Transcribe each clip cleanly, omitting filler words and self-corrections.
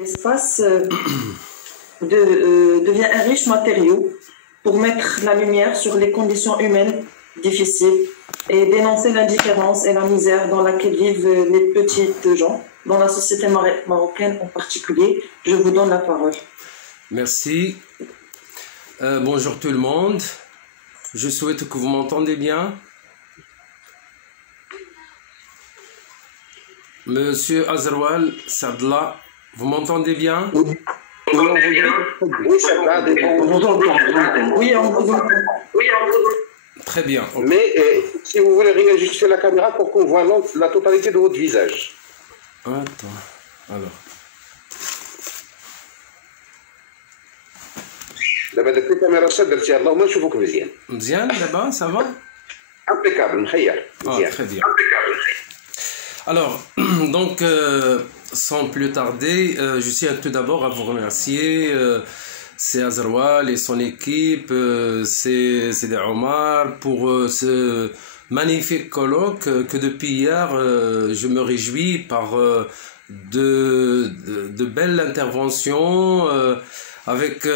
L'espace devient un riche matériau pour mettre la lumière sur les conditions humaines difficiles et dénoncer l'indifférence et la misère dans laquelle vivent les petites gens, dans la société marocaine en particulier. Je vous donne la parole. Merci. Bonjour tout le monde. Je souhaite que vous m'entendez bien. Monsieur Azarwal Sadla, vous m'entendez bien? Oui, on vous entend. Oui, on vous entend. Très bien. Okay. Mais si vous voulez réajuster la caméra pour qu'on voit la totalité de votre visage. Attends. Alors. دابا ديك الكاميرا درتيها اللهم نشوفوك مزيان. مزيان دابا ça va? Impeccable, مخير. Très bien. Alors, donc, sans plus tarder, je tiens tout d'abord à vous remercier. C'est Azarwal et son équipe, c'est Omar pour ce magnifique colloque que depuis hier, je me réjouis par de belles interventions avec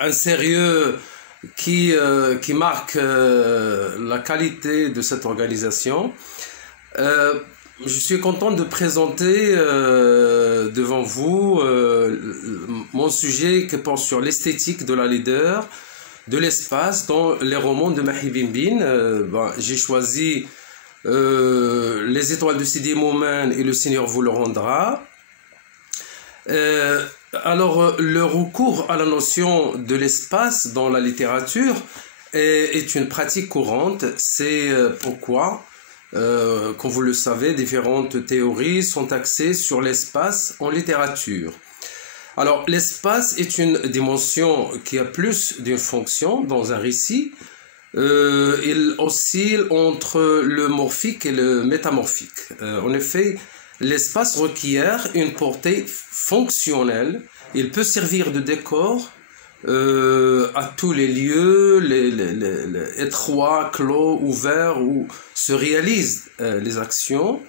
un sérieux qui marque la qualité de cette organisation. Je suis content de présenter devant vous mon sujet qui porte sur l'esthétique de la leader, de l'espace dans les romans de Mahi Bimbine. J'ai choisi Les Étoiles de Sidi Moumen et Le Seigneur vous le rendra. Alors, le recours à la notion de l'espace dans la littérature est une pratique courante. C'est pourquoi comme vous le savez, différentes théories sont axées sur l'espace en littérature. Alors, l'espace est une dimension qui a plus d'une fonction dans un récit. Il oscille entre le morphique et le métamorphique. En effet, l'espace requiert une portée fonctionnelle. Il peut servir de décor à tous les lieux, les étroits, clos, ouverts, où se réalisent les actions,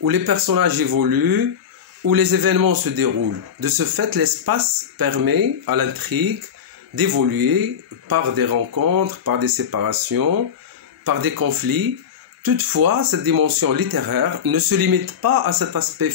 où les personnages évoluent, où les événements se déroulent. De ce fait, l'espace permet à l'intrigue d'évoluer par des rencontres, par des séparations, par des conflits. Toutefois, cette dimension littéraire ne se limite pas à cet aspect,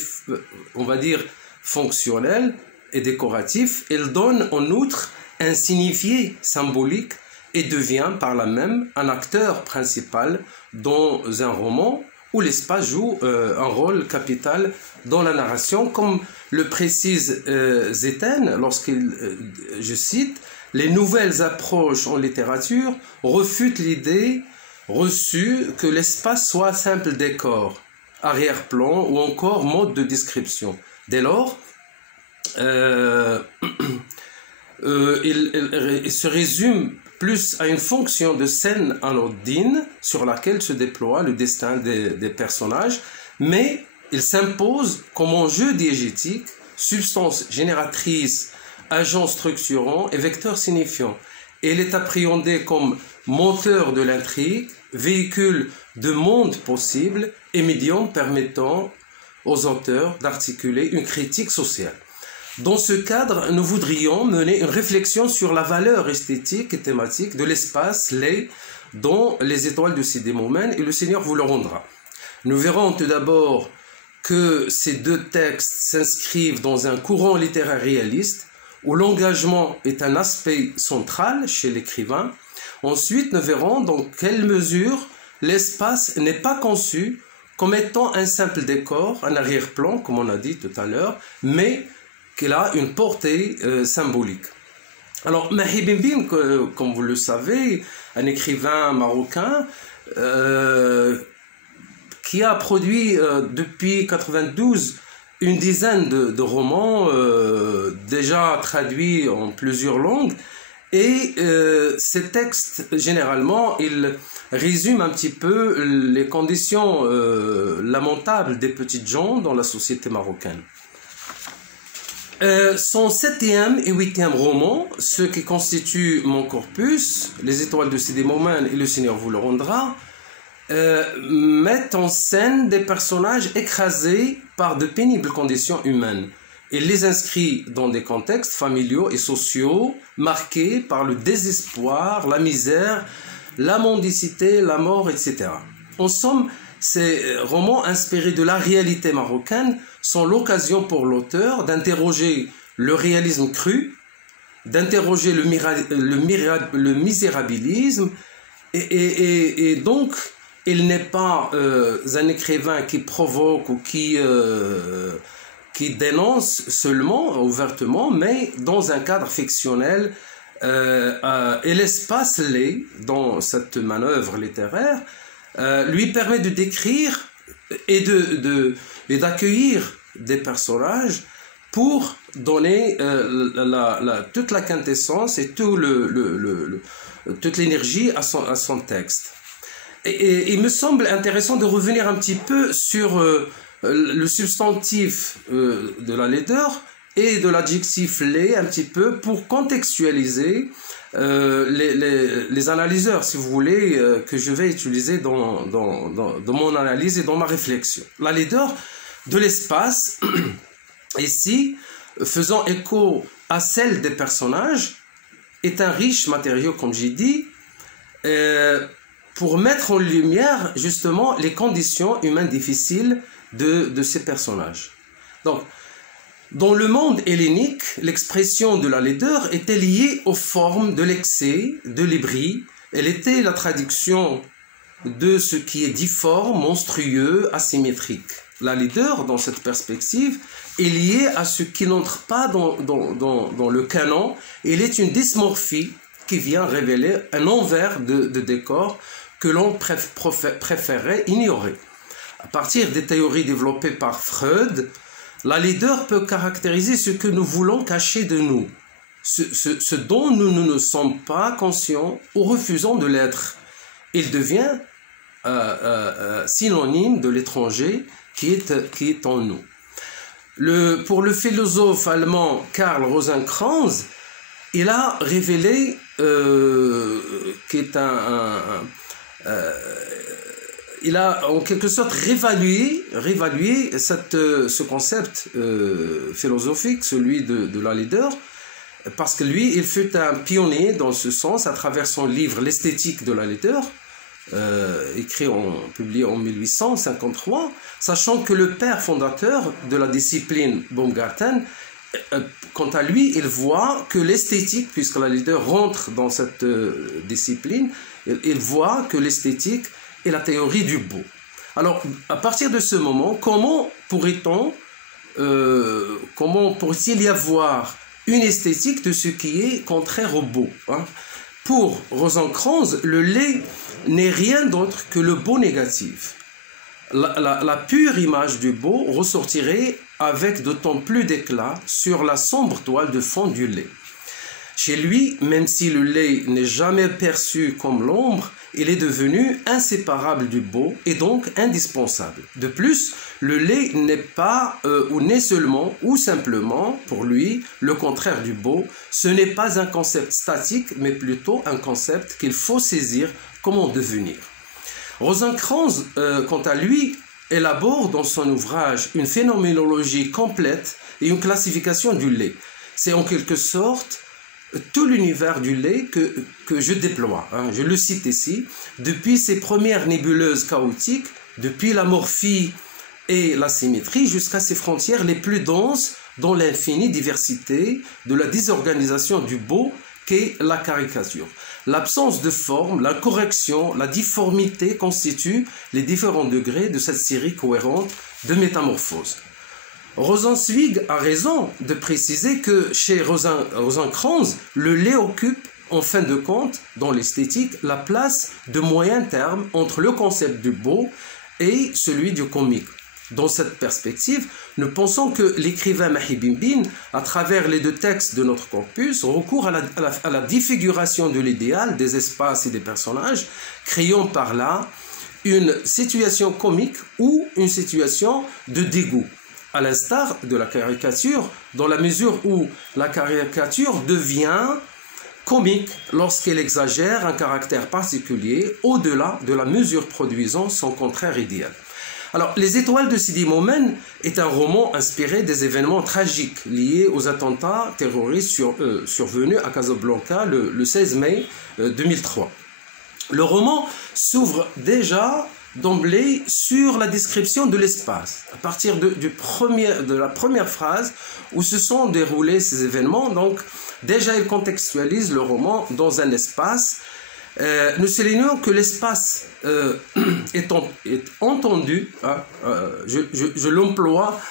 on va dire, fonctionnel et décoratif. Elle donne en outre un signifié symbolique et devient par là même un acteur principal dans un roman où l'espace joue un rôle capital dans la narration, comme le précise Zetten lorsqu'il, je cite, « Les nouvelles approches en littérature refutent l'idée reçue que l'espace soit simple décor, arrière-plan ou encore mode de description. Dès lors, il se résume plus à une fonction de scène anodine sur laquelle se déploie le destin des personnages, mais il s'impose comme enjeu diégétique, substance génératrice, agent structurant et vecteur signifiant. Et il est appréhendé comme moteur de l'intrigue, véhicule de mondes possibles et médium permettant aux auteurs d'articuler une critique sociale. Dans ce cadre, nous voudrions mener une réflexion sur la valeur esthétique et thématique de l'espace dans Les Étoiles de Sidi Moumen et Le Seigneur vous le rendra. Nous verrons tout d'abord que ces deux textes s'inscrivent dans un courant littéraire réaliste où l'engagement est un aspect central chez l'écrivain. Ensuite, nous verrons dans quelle mesure l'espace n'est pas conçu comme étant un simple décor, un arrière-plan, comme on a dit tout à l'heure, mais qu'il a une portée symbolique. Alors, Mahi Bimbine, comme vous le savez, un écrivain marocain qui a produit depuis 1992 une dizaine de romans déjà traduits en plusieurs langues. Et ces textes, généralement, ils résument un petit peu les conditions lamentables des petites gens dans la société marocaine. Son 7e et 8e roman, ce qui constitue mon corpus, Les Étoiles de Sidi Moumen et Le Seigneur vous le rendra, mettent en scène des personnages écrasés par de pénibles conditions humaines Il les inscrit dans des contextes familiaux et sociaux marqués par le désespoir, la misère, la mendicité, la mort, etc. En somme, ces romans inspirés de la réalité marocaine sont l'occasion pour l'auteur d'interroger le réalisme cru, d'interroger le misérabilisme, et donc il n'est pas un écrivain qui provoque ou qui dénonce seulement, ouvertement, mais dans un cadre fictionnel. Et l'espace laid, dans cette manœuvre littéraire, lui permet de décrire et d'accueillir des personnages pour donner toute la quintessence et toute l'énergie à son texte. Et il me semble intéressant de revenir un petit peu sur le substantif de la laideur et de l'adjectif laid un petit peu pour contextualiser les analyseurs, si vous voulez, que je vais utiliser dans mon analyse et dans ma réflexion. La laideur de l'espace, ici, faisant écho à celle des personnages, est un riche matériau, comme j'ai dit, pour mettre en lumière justement les conditions humaines difficiles de ces personnages. Donc, dans le monde hellénique, l'expression de la laideur était liée aux formes de l'excès, de l'ébris. Elle était la traduction de ce qui est difforme, monstrueux, asymétrique. La laideur, dans cette perspective, est liée à ce qui n'entre pas dans le canon. Elle est une dysmorphie qui vient révéler un envers de décor que l'on préférait ignorer. À partir des théories développées par Freud, la laideur peut caractériser ce que nous voulons cacher de nous, ce dont nous ne sommes pas conscients ou refusons de l'être. Il devient synonyme de l'étranger qui est en nous. Pour le philosophe allemand Karl Rosenkranz, il a révélé il a en quelque sorte réévalué ce concept philosophique, celui de la laideur, parce que lui, il fut un pionnier dans ce sens à travers son livre L'esthétique de la laideur, publié en 1853, sachant que le père fondateur de la discipline Baumgarten, quant à lui, il voit que l'esthétique, puisque la laideur rentre dans cette discipline, il voit que l'esthétique est la théorie du beau. Alors, à partir de ce moment, comment pourrait-il y avoir une esthétique de ce qui est contraire au beau, hein? Pour Rosenkranz, le laid n'est rien d'autre que le beau négatif. La pure image du beau ressortirait avec d'autant plus d'éclat sur la sombre toile de fond du laid. Chez lui, même si le laid n'est jamais perçu comme l'ombre, il est devenu inséparable du beau et donc indispensable. De plus, le laid n'est pas ou n'est seulement ou simplement pour lui le contraire du beau. Ce n'est pas un concept statique, mais plutôt un concept qu'il faut saisir comme en devenir. Rosenkranz, quant à lui, élabore dans son ouvrage une phénoménologie complète et une classification du laid. C'est en quelque sorte tout l'univers du laid que je déploie, hein. Je le cite ici, depuis ses premières nébuleuses chaotiques, depuis la morphie et la symétrie, jusqu'à ses frontières les plus denses dans l'infinie diversité de la désorganisation du beau qu'est la caricature. L'absence de forme, la correction, la difformité constituent les différents degrés de cette série cohérente de métamorphoses. Rosenzweig a raison de préciser que chez Rosenkranz, le laid occupe, en fin de compte, dans l'esthétique, la place de moyen terme entre le concept du beau et celui du comique. Dans cette perspective, nous pensons que l'écrivain Mahi Bimbine, à travers les deux textes de notre corpus, recourt à la défiguration de l'idéal, des espaces et des personnages, créant par là une situation comique ou une situation de dégoût. À l'instar de la caricature, dans la mesure où la caricature devient comique lorsqu'elle exagère un caractère particulier au-delà de la mesure produisant son contraire idéal. Alors, Les Étoiles de Sidi Moumen est un roman inspiré des événements tragiques liés aux attentats terroristes survenus à Casablanca le 16 mai 2003. Le roman s'ouvre déjà d'emblée sur la description de l'espace, à partir de la première phrase où se sont déroulés ces événements. Donc, déjà, il contextualise le roman dans un espace. Nous soulignons que l'espace est entendu, je l'emploie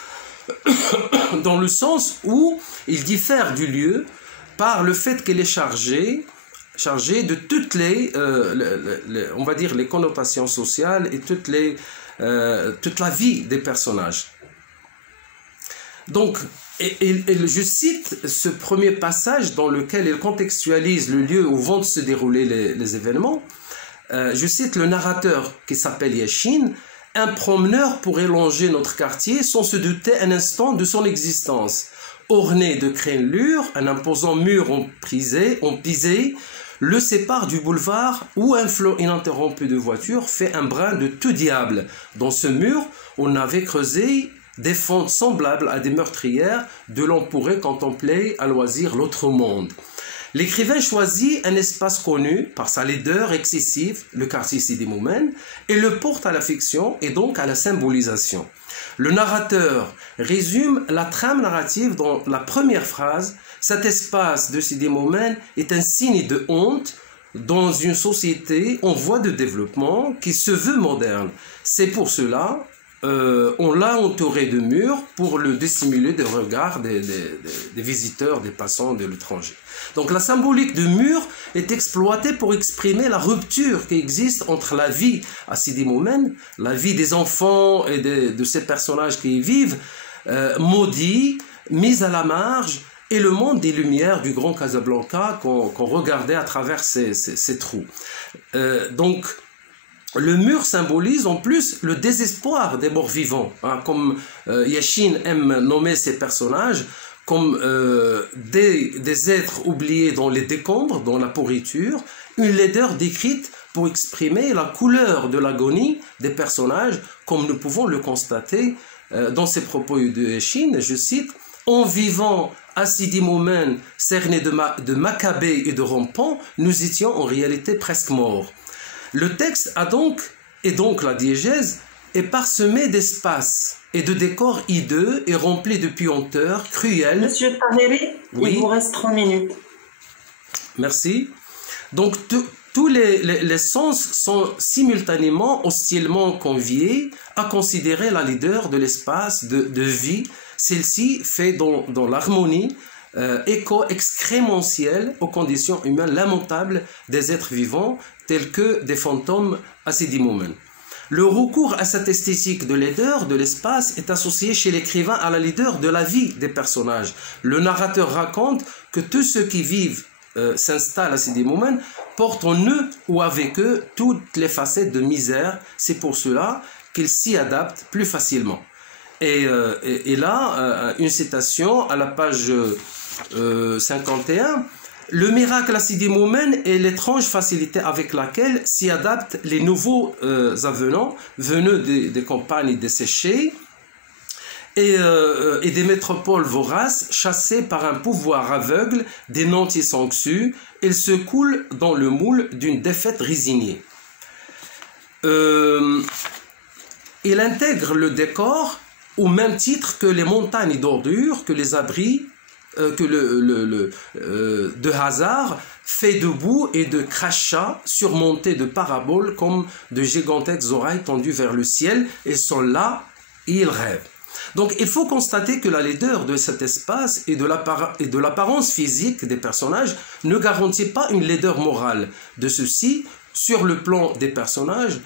dans le sens où il diffère du lieu par le fait qu'il est chargé de toutes on va dire, les connotations sociales et toute la vie des personnages. Donc, je cite ce premier passage dans lequel il contextualise le lieu où vont se dérouler les événements. Je cite le narrateur qui s'appelle Yashin. « Un promeneur pourrait longer notre quartier sans se douter un instant de son existence. Orné de crénelures, un imposant mur en pisé le sépare du boulevard où un flot ininterrompu de voitures fait un brin de tout diable. Dans ce mur, on avait creusé des fentes semblables à des meurtrières de l'on pourrait contempler à loisir l'autre monde. » L'écrivain choisit un espace connu par sa laideur excessive, le quartier Sidi Moumen, et le porte à la fiction et donc à la symbolisation. Le narrateur résume la trame narrative dans la première phrase. Cet espace de Sidi Moumen est un signe de honte dans une société en voie de développement qui se veut moderne. C'est pour cela on l'a entouré de murs pour le dissimuler des regards des visiteurs, des passants de l'étranger. Donc la symbolique de mur est exploitée pour exprimer la rupture qui existe entre la vie à Sidi Moumen, la vie des enfants et de ces personnages qui y vivent, maudits, mis à la marge, et le monde des lumières du Grand Casablanca qu'on regardait à travers ces trous. Donc, le mur symbolise en plus le désespoir des morts vivants, hein, comme Yashin aime nommer ces personnages, comme des êtres oubliés dans les décombres, dans la pourriture, une laideur décrite pour exprimer la couleur de l'agonie des personnages, comme nous pouvons le constater dans ces propos de Yashin, je cite, « En vivant à Sidi Moumen, cerné de Maccabées et de rampants, nous étions en réalité presque morts. » Le texte et donc la diégèse, est parsemé d'espaces et de décors hideux et rempli de puanteurs cruelles. Monsieur Taheri, oui. Il vous reste 3 minutes. Merci. Donc tous les sens sont simultanément hostilement conviés à considérer la leader de l'espace de vie. Celle-ci fait dans l'harmonie écho excrémentiel aux conditions humaines lamentables des êtres vivants tels que des fantômes à Sidi Moumen. Le recours à cette esthétique de laideur de l'espace est associé chez l'écrivain à la laideur de la vie des personnages. Le narrateur raconte que tous ceux qui vivent s'installent à Sidi Moumen portent en eux ou avec eux toutes les facettes de misère. C'est pour cela qu'ils s'y adaptent plus facilement. Et là, une citation à la page 51. Le miracle à Sidi Moumen est l'étrange facilité avec laquelle s'y adaptent les nouveaux avenants venus des campagnes desséchées et des métropoles voraces chassés par un pouvoir aveugle des nantis sanctus. Ils se coulent dans le moule d'une défaite résignée. Il intègre le décor au même titre que les montagnes d'ordures, que les abris, de hasard, fait de boue et de crachats surmontés de paraboles comme de gigantesques oreilles tendues vers le ciel, et sont là et ils rêvent. Donc il faut constater que la laideur de cet espace et de l'apparence physique des personnages ne garantit pas une laideur morale de ceux-ci. Sur le plan des personnages,